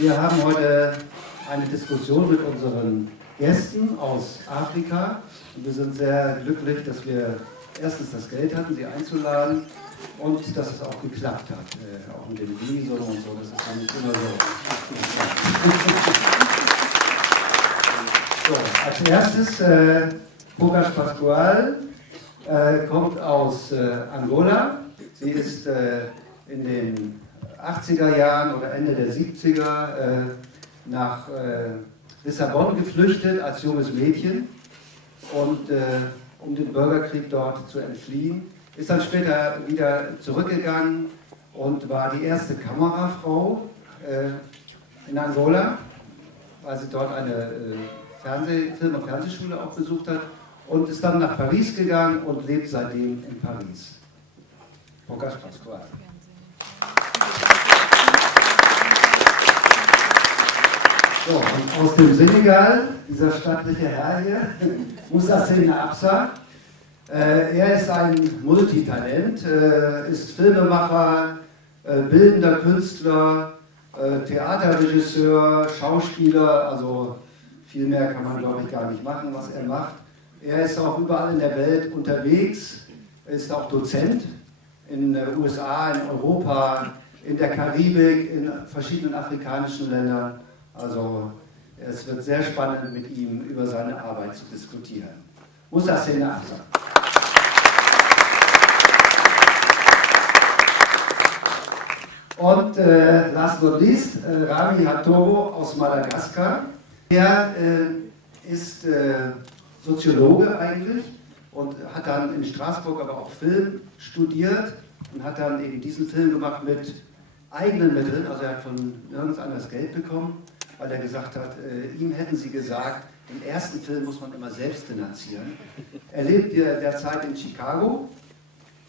Wir haben heute eine Diskussion mit unseren Gästen aus Afrika. Und wir sind sehr glücklich, dass wir erstens das Geld hatten, sie einzuladen und dass es auch geklappt hat. Auch mit dem Visum und so, das ist ja nicht immer so. So, als erstes, Podiumsdiskussion Pascual kommt aus Angola. Sie ist in den 80er Jahren oder Ende der 70er nach Lissabon geflüchtet als junges Mädchen und um den Bürgerkrieg dort zu entfliehen, ist dann später wieder zurückgegangen und war die erste Kamerafrau in Angola, weil sie dort eine Film- und Fernsehschule auch besucht hat und ist dann nach Paris gegangen und lebt seitdem in Paris. Podiumsdiskussion Pascual. So, und aus dem Senegal, dieser stattliche Herr hier, Moussa Absa. Er ist ein Multitalent, ist Filmemacher, bildender Künstler, Theaterregisseur, Schauspieler, also viel mehr kann man, glaube ich, gar nicht machen, was er macht. Er ist auch überall in der Welt unterwegs, ist auch Dozent in den USA, in Europa, in der Karibik, in verschiedenen afrikanischen Ländern. Also es wird sehr spannend, mit ihm über seine Arbeit zu diskutieren. Moussa Absa. Und last but not least, Rami Hatoro aus Madagaskar. Er ist Soziologe eigentlich und hat dann in Straßburg aber auch Film studiert und hat dann eben diesen Film gemacht mit eigenen Mitteln. Also er hat von nirgends anders Geld bekommen, weil er gesagt hat, ihm hätten sie gesagt, den ersten Film muss man immer selbst finanzieren. Er lebt derzeit in Chicago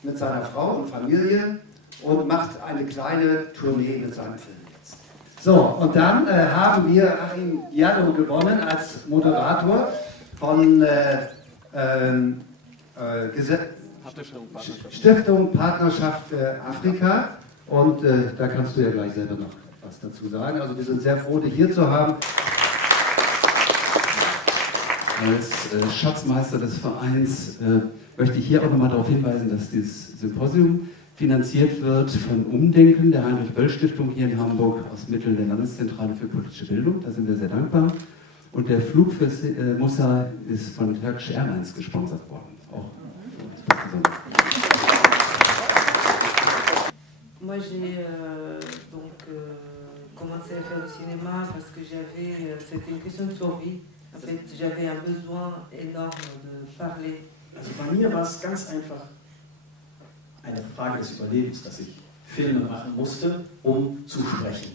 mit seiner Frau und Familie und macht eine kleine Tournee mit seinem Film jetzt. So, und dann haben wir Achim Diallo gewonnen als Moderator von Stiftung Partnerschaft Afrika. Und da kannst du ja gleich selber noch was dazu sagen. Also wir sind sehr froh, dich hier zu haben. Als Schatzmeister des Vereins möchte ich hier auch nochmal darauf hinweisen, dass dieses Symposium finanziert wird von Umdenken der Heinrich-Böll-Stiftung hier in Hamburg aus Mitteln der Landeszentrale für politische Bildung. Da sind wir sehr dankbar. Und der Flug für Moussa ist von Turkish Airlines gesponsert worden. Auch Moi j'ai commencé à faire du cinéma parce que c'était une question de survie. En fait, j'avais un besoin énorme de parler. Also bei mir war es ganz einfach eine Frage des Überlebens, dass ich Filme machen musste, um zu sprechen.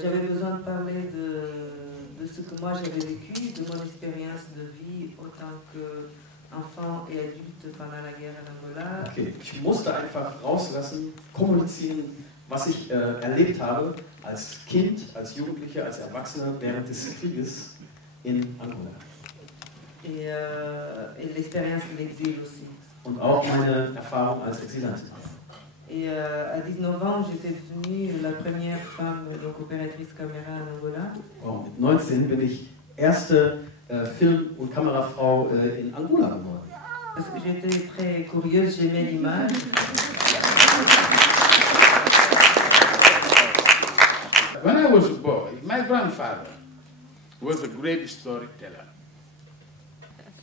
J'avais besoin de parler de ce que moi j'avais vécu, de mon expérience de vie autant qu'enfant et adulte pendant la guerre en Angola. Okay, ich musste einfach rauslassen, kommunizieren, was ich erlebt habe als Kind, als Jugendlicher, als Erwachsener während des Krieges in Angola. Et l'expérience de l'exil aussi. Und auch meine Erfahrung als Exilantin. Et à 19 ans, j'étais devenue la première femme donc opératrice caméra en Angola. Oh, mit 19 bin ich erste Film- und Kamerafrau in Angola geworden. Parce que j'étais très curieuse, j'aimais l'image. When I was a boy, my grandfather was a great storyteller.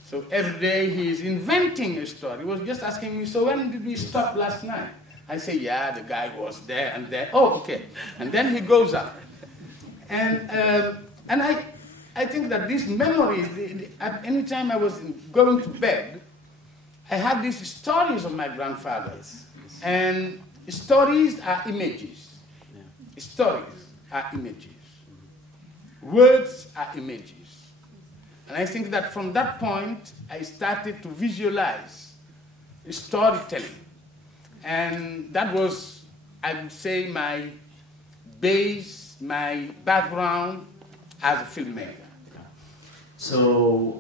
So every day he's inventing a story. He was just asking me, so when did we stop last night? I say, yeah, the guy was there and there. Oh, okay. And then he goes up. And I think that these memories, at any time I was going to bed, I had these stories of my grandfathers. And stories are images. Stories are images. Words are images. And I think that from that point, I started to visualize storytelling. And that was, I would say, my base, my background as a filmmaker. So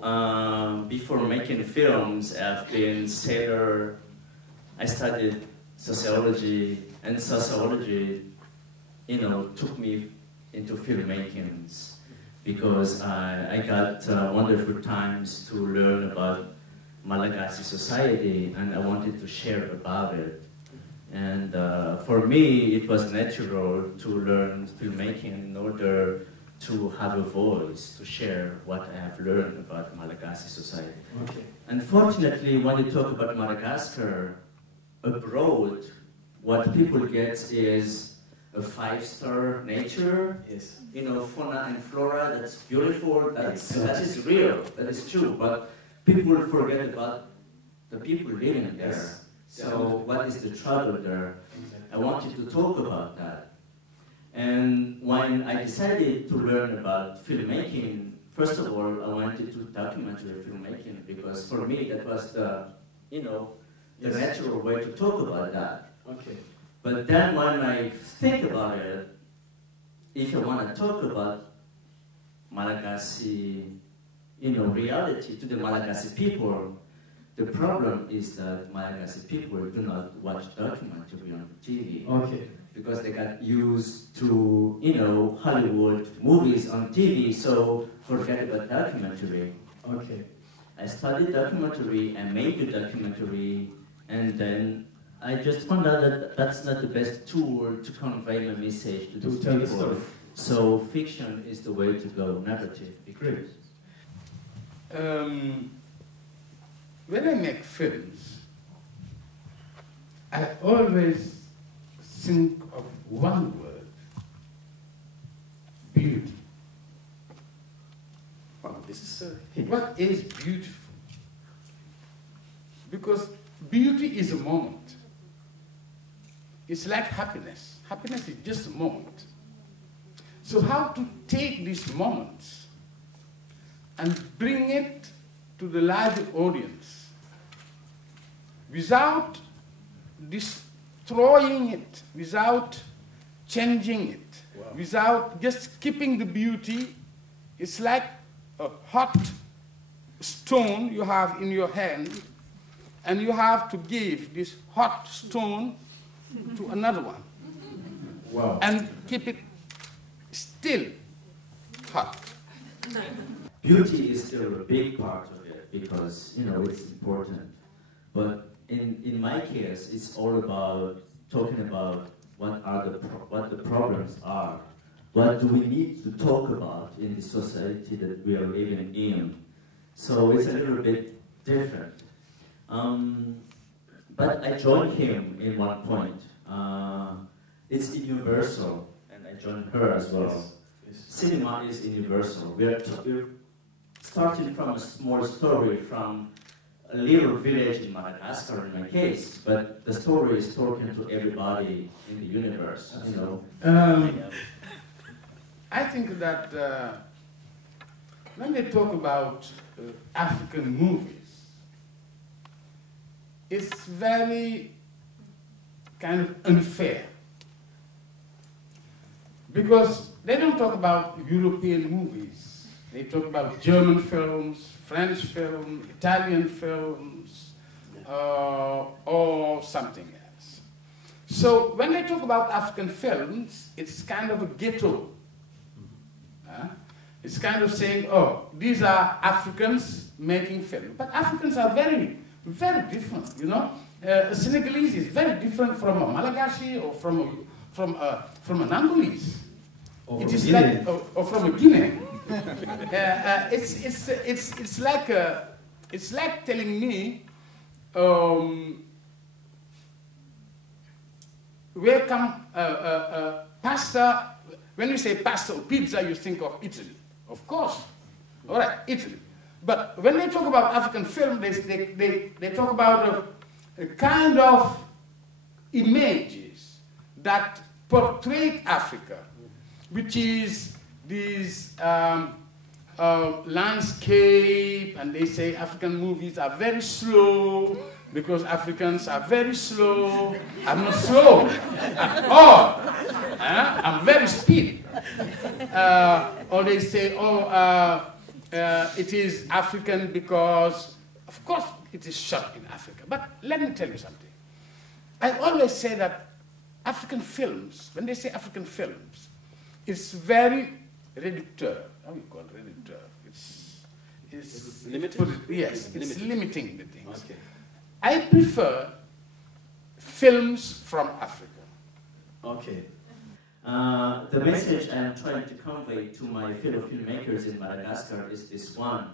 before making films, I've been sailor. I studied sociology, and sociology, took me into filmmaking because I got wonderful times to learn about Malagasy society, and I wanted to share about it. And for me, it was natural to learn filmmaking in order to have a voice, to share what I have learned about Malagasy society. Okay. Unfortunately, when you talk about Madagascar abroad, what people get is a 5-star nature, Yes. you know, fauna and flora, that's beautiful, that is real, that is true, but people forget about the people living there. Yes. So what is the trouble there? I wanted to talk about that. And when I decided to learn about filmmaking, first of all, I wanted to do documentary filmmaking because for me that was the, you know, the natural way to talk about that. Okay. But then when I think about it, if I want to talk about Malagasy, you know, reality to the Malagasy people, the problem is that Malagasy people do not watch documentary on TV. Okay. Because they got used to, you know, Hollywood movies on TV, so forget about documentary. Okay. I studied documentary, I made the documentary, and then I just found out that that's not the best tool to convey my message to these tell the people. story. So fiction is the way to go, narrative. Great. When I make films, I always think of one word: beauty. Wow, this is a hint. What is beautiful? Because beauty is a moment. It's like happiness. Happiness is just a moment. So how to take these moments and bring it to the larger audience without destroying it, without changing it, without just keeping the beauty. It's like a hot stone you have in your hand, and you have to give this hot stone to another one. Wow. And keep it still hot. Beauty is still a big part of it because, you know, it's important. But in my case, it's all about talking about what the problems are. What do we need to talk about in the society that we are living in? So it's a little bit different. But I joined him in one point. It's universal, and I joined her as well. Yes. Cinema is universal. We're starting from a small story from a little village in Madagascar in my case, but the story is talking to everybody in the universe, you know. I think that when they talk about African movies, it's very kind of unfair. Because they don't talk about European movies. They talk about German films, French films, Italian films, or something else. So when they talk about African films, it's kind of a ghetto. It's kind of saying, oh, these are Africans making films. But Africans are very, very different, you know. A Senegalese is very different from a Malagasy or from an Angolese. Or It from is Guinea. like, or from a Guinea. It's like telling me, where come pasta? When you say pasta or pizza, you think of Italy, of course. All right, Italy. But when they talk about African film, they talk about a kind of images that portray Africa, which is this landscape, and they say African movies are very slow because Africans are very slow. I'm not slow at all. I'm very speedy. Or they say, it is African because, of course, it is shot in Africa. But let me tell you something. I always say that African films, when they say African films, it's very réducteur. How you call it réducteur? It's limited? Yes, it's limited. limiting the things. Okay. I prefer films from Africa. Okay. The message I am trying to convey to my fellow filmmakers in Madagascar is this one.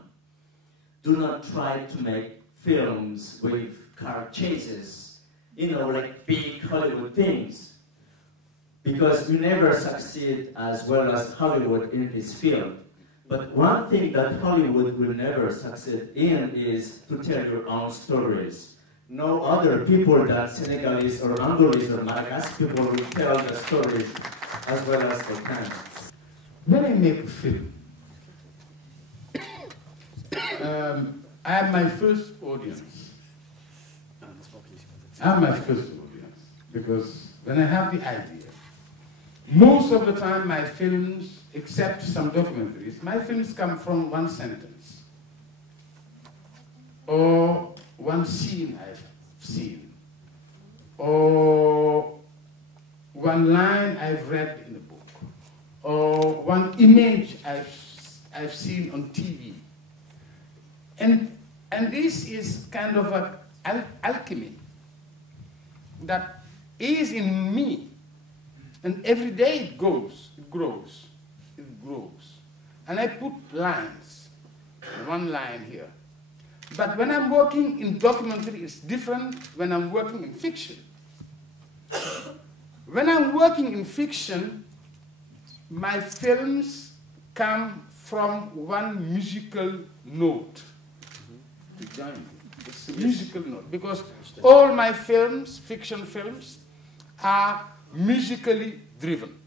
Do not try to make films with car chases, you know, like big Hollywood things, because you never succeed as well as Hollywood in this field. But one thing that Hollywood will never succeed in is to tell your own stories. No other people than Senegalese or Angolese or Madagascar people will tell the stories as well as they can. When I make a film, I have my first audience. Because when I have the idea, most of the time my films, except some documentaries, my films come from one sentence or one scene I've seen or one line I've read in a book or one image I've seen on TV. And this is kind of an alchemy that is in me. And every day it grows. And I put lines, one line here. But when I'm working in documentary, it's different when I'm working in fiction. When I'm working in fiction, my films come from one musical note. It's a musical note, because all my films, fiction films, are musically driven.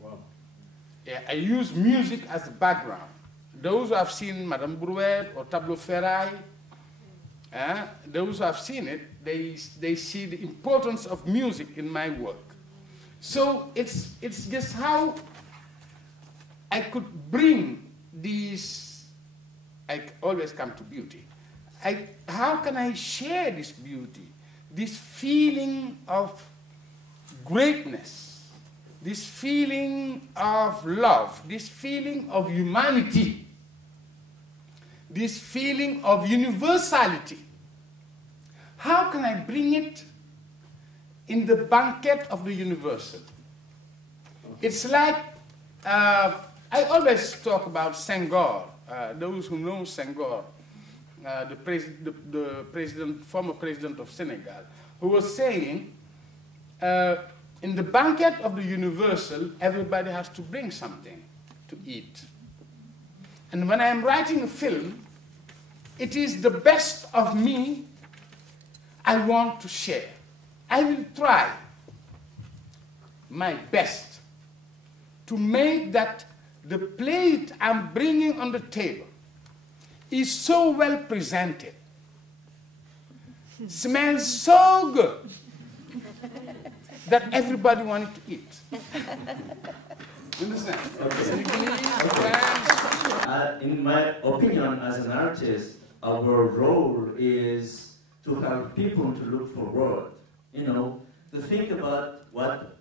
Wow. Yeah, I use music as the background. Those who have seen Madame Brouette or Tableau Ferraille, those who have seen it, they see the importance of music in my work. So it's just how I could bring these, I always come to beauty. How can I share this beauty, this feeling of greatness, this feeling of love, this feeling of humanity, this feeling of universality? How can I bring it in the banquet of the universal? It's like, I always talk about Senghor, those who know Senghor, the former president of Senegal, who was saying, in the banquet of the universal, everybody has to bring something to eat. And when I am writing a film, it is the best of me I want to share. I will try my best to make that the plate I'm bringing on the table is so well presented, smells so good, that everybody wanted to eat. You understand? Okay. In my opinion, as an artist, our role is to help people to look forward. You know, to think about what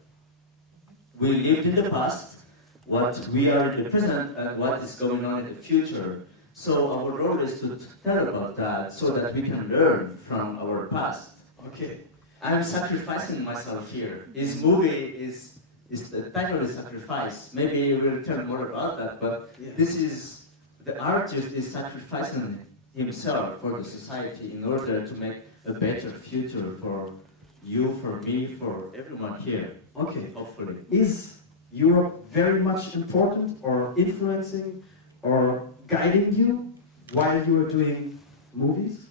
we lived in the past, what we are in the present, and what is going on in the future. So our role is to tell about that so that we can learn from our past. Okay. I'm sacrificing myself here. This movie is the title is Sacrifice. Maybe we'll tell more about that, but yeah. This is, the artist is sacrificing himself for the society in order to make a better future for you, for me, for everyone here. Okay. Hopefully. Is Europe very much important or influencing or guiding you while you are doing movies?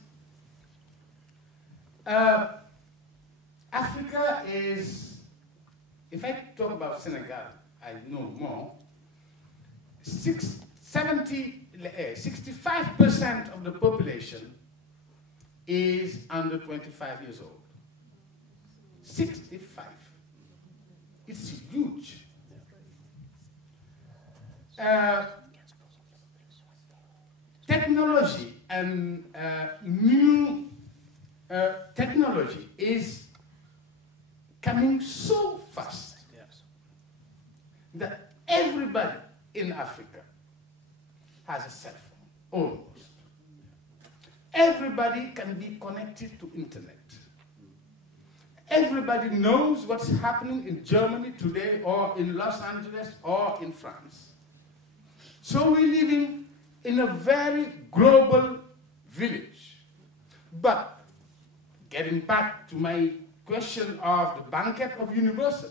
Africa is, if I talk about Senegal, I know more, 65% of the population is under 25 years old. 65. It's huge. Technology and new technology is coming so fast that everybody in Africa has a cell phone, almost. Everybody can be connected to internet. Everybody knows what's happening in Germany today, or in Los Angeles, or in France. So we're living in a very global village. But getting back to my question of the banquet of universal,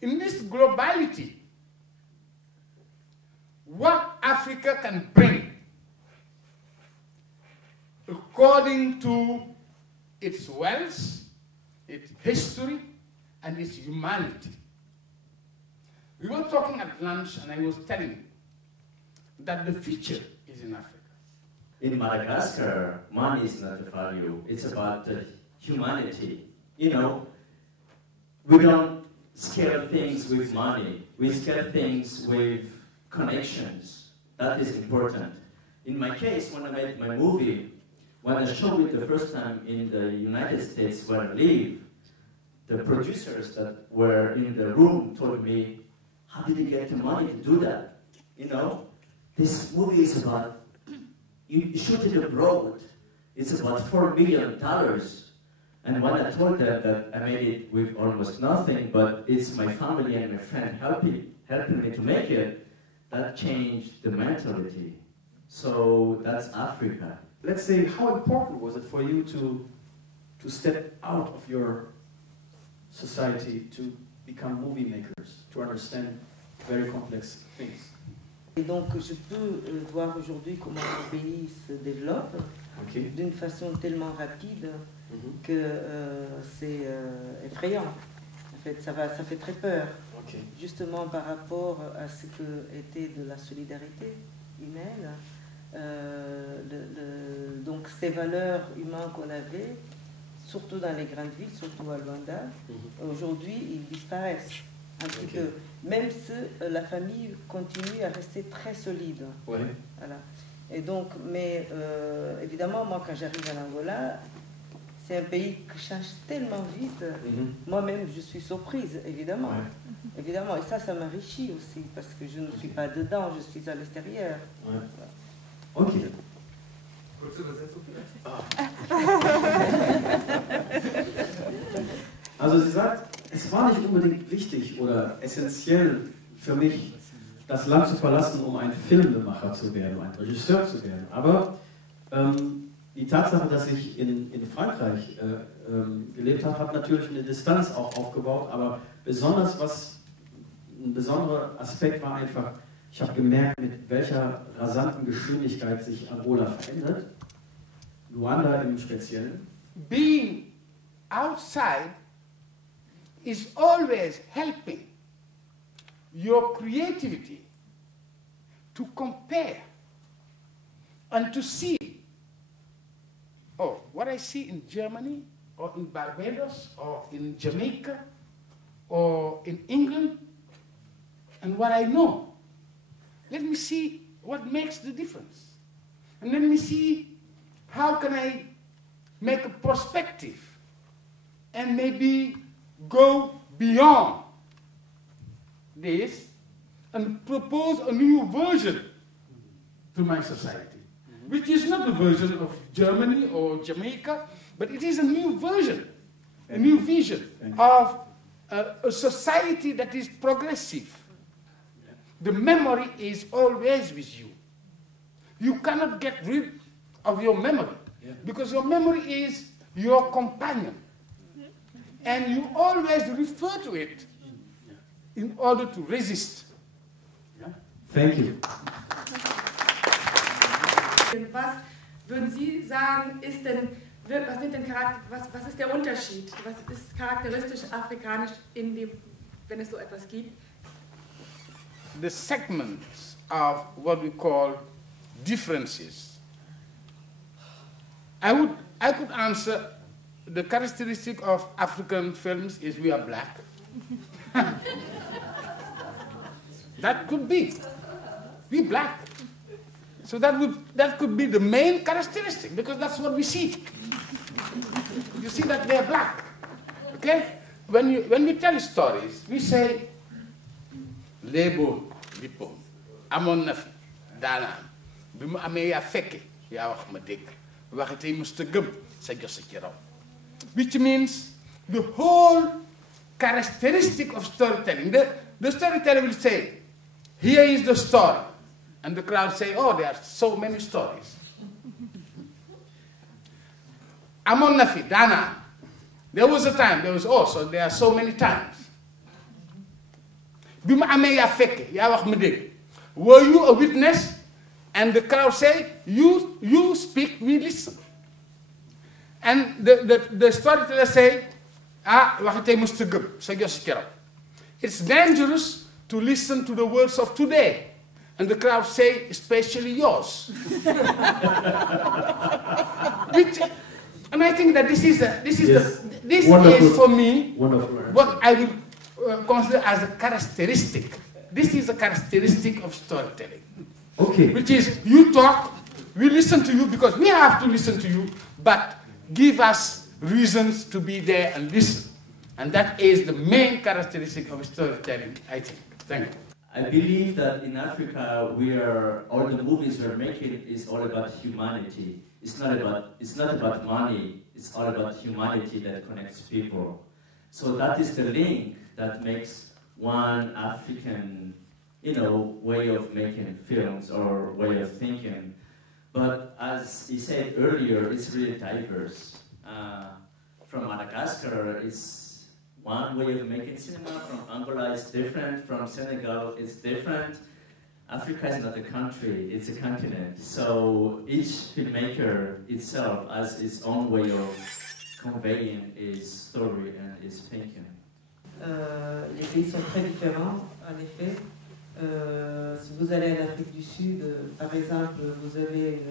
in this globality, what Africa can bring according to its wealth, its history, and its humanity. We were talking at lunch, and I was telling you that the future is in Africa. In Madagascar, money is not the value, it's about humanity. You know, we don't scale things with money, we scale things with connections. That is important. In my case, when I made my movie, when I showed it the first time in the United States where I live, the producers that were in the room told me, how did you get the money to do that? You know, this movie is about, you shoot it abroad, it's about $4 million. And when I told them that I made it with almost nothing, but it's my family and my friend helping me to make it, that changed the mentality. So that's Africa. Let's say, how important was it for you to step out of your society to become movie makers, to understand very complex things? Et donc je peux voir aujourd'hui comment le pays se développe d'une façon tellement rapide que c'est effrayant. En fait, ça fait très peur. Justement par rapport à ce que était de la solidarité humaine, donc ces valeurs humaines qu'on avait, surtout dans les grandes villes, surtout à Luanda, aujourd'hui ils disparaissent un petit peu. Même si la famille continue à rester très solide. Voilà. Et donc, mais évidemment, moi quand j'arrive à l'Angola, c'est un pays qui change tellement vite. Moi-même, je suis surprise, évidemment. Évidemment, et ça m'enrichit aussi, parce que je ne suis pas dedans, je suis à l'extérieur. Ok. Also sie sagt, es war nicht unbedingt wichtig oder essentiell für mich, das Land zu verlassen, um ein Filmemacher zu werden, um ein Regisseur zu werden. Aber die Tatsache, dass ich in Frankreich gelebt habe, hat natürlich eine Distanz auch aufgebaut. Aber besonders ein besonderer Aspekt war einfach, ich habe gemerkt, mit welcher rasanten Geschwindigkeit sich Angola verändert. Luanda im Speziellen. Being outside is always helping your creativity to compare and to see, oh, what I see in Germany or in Barbados or in Jamaica or in England and what I know. Let me see what makes the difference. And let me see how can I make a perspective and maybe go beyond this and propose a new version to my society, which is not the version of Germany or Jamaica, but it is a new version, a new vision of a society that is progressive. The memory is always with you. You cannot get rid of your memory, because your memory is your companion. And you always refer to it in order to resist. Thank you. Was würden Sie sagen, was ist der Unterschied? Was ist charakteristisch afrikanisch wenn es so etwas gibt? The segments of what we call differences. I could answer the characteristic of African films is we are black. That could be. We black. So that could be the main characteristic, because that's what we see. You see that they're black. Okay? When we tell stories, we say léeboo lippoom amoon na fi daanaan bi mu amee yaa fekke yaa wax ma dégg waxitey musta gëm sa jos ci raw, which means the whole characteristic of storytelling. The storyteller will say, here is the story, and the crowd say, oh, there are so many stories. Amoon na fi daanaan, there was a time, there was also, there are so many times. Bi mu amee yaa fekke yaa wax ma dégg, were you a witness? And the crowd say, you speak, we listen. And the storyteller say, waxitey musta gëm sa jos ci raw. It's dangerous to listen to the words of today. And the crowd say, especially yours. And I think that this is for me what I will consider as a characteristic. This is a characteristic of storytelling. Okay. Which is, you talk, we listen to you because we have to listen to you, but give us reasons to be there and listen. And that is the main characteristic of storytelling, I think. Thank you. I believe that in Africa, all the movies we're making is all about humanity. It's not about money. It's all about humanity that connects people. So that is the link that makes one African, way of making films or way of thinking. But as he said earlier, it's really diverse. From Madagascar, it's one way of making cinema. From Angola, it's different. From Senegal, it's different. Africa is not a country, it's a continent. So each filmmaker itself has its own way of conveying his story and his thinking. Les pays sont très différents, en effet. Si vous allez en Afrique du Sud, par exemple, vous avez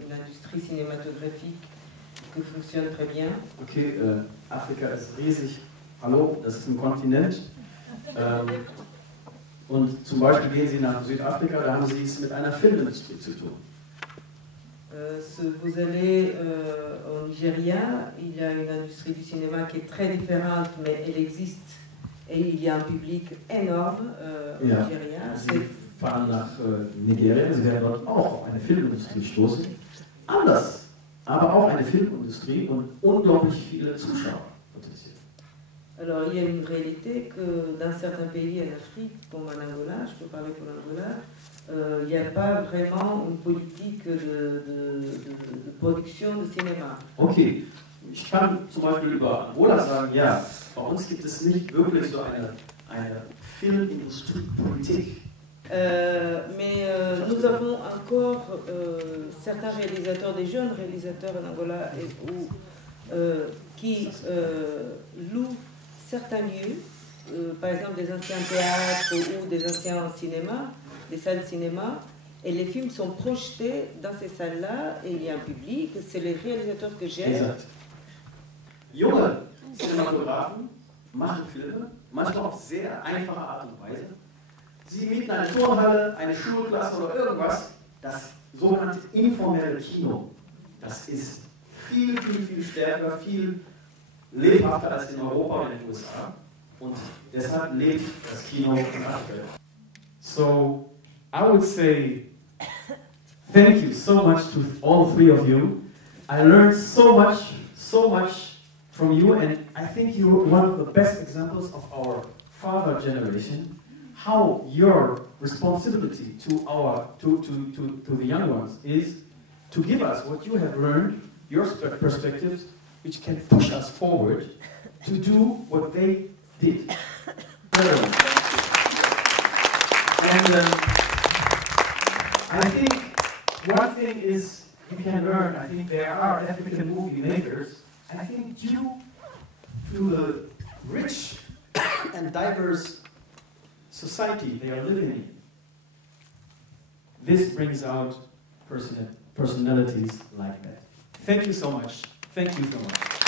une industrie cinématographique qui fonctionne très bien. Okay, Afrika ist riesig. Hallo, das ist ein Kontinent. Und zum Beispiel gehen Sie nach Südafrika, da haben Sie es mit einer Filmindustrie zu tun. Vous allez au Nigeria, il y a une industrie du cinéma qui est très différente, mais elle existe. Et il y a un public énorme au Nigeria. Sie fahren nach Nigeria, Sie werden dort auch auf eine Filmindustrie stoßen. Anders, aber auch eine Filmindustrie und unglaublich viele Zuschauer potenziell. Alors il y a une réalité que dans certains pays en Afrique, comme en Angola, je peux parler pour l'Angola, il n'y a pas vraiment une politique de production de cinéma. Okay, ich kann zum Beispiel über Angola sagen, ja, bei uns gibt es nicht wirklich so eine Filmindustriepolitik. Mais nous avons encore certains réalisateurs, des jeunes réalisateurs en Angola qui louent certains lieux, par exemple des anciens théâtres ou des anciens cinémas, des salles de cinéma, et les films sont projetés dans ces salles-là, et il y a un public, c'est les réalisateurs que j'aime. Junge Cinematografen machen Filme, manchmal auf sehr einfache Art und Weise. Sie mieten eine Turnhalle, eine Schulklasse oder irgendwas, das sogenannte informelle Kino. Das ist viel, viel, viel stärker, viel lebhafter als in Europa und in den USA. Und deshalb lebt das Kino in Afrika. So, I would say thank you so much to all three of you. I learned so much from you, and I think you're one of the best examples of our father generation, how your responsibility to the young ones is to give us what you have learned, your perspectives, which can push us forward to do what they did. And I think one thing is you can learn, I think there are African movie makers, I think due to the rich and diverse society they are living in, this brings out personalities like that. Thank you so much. Thank you so much.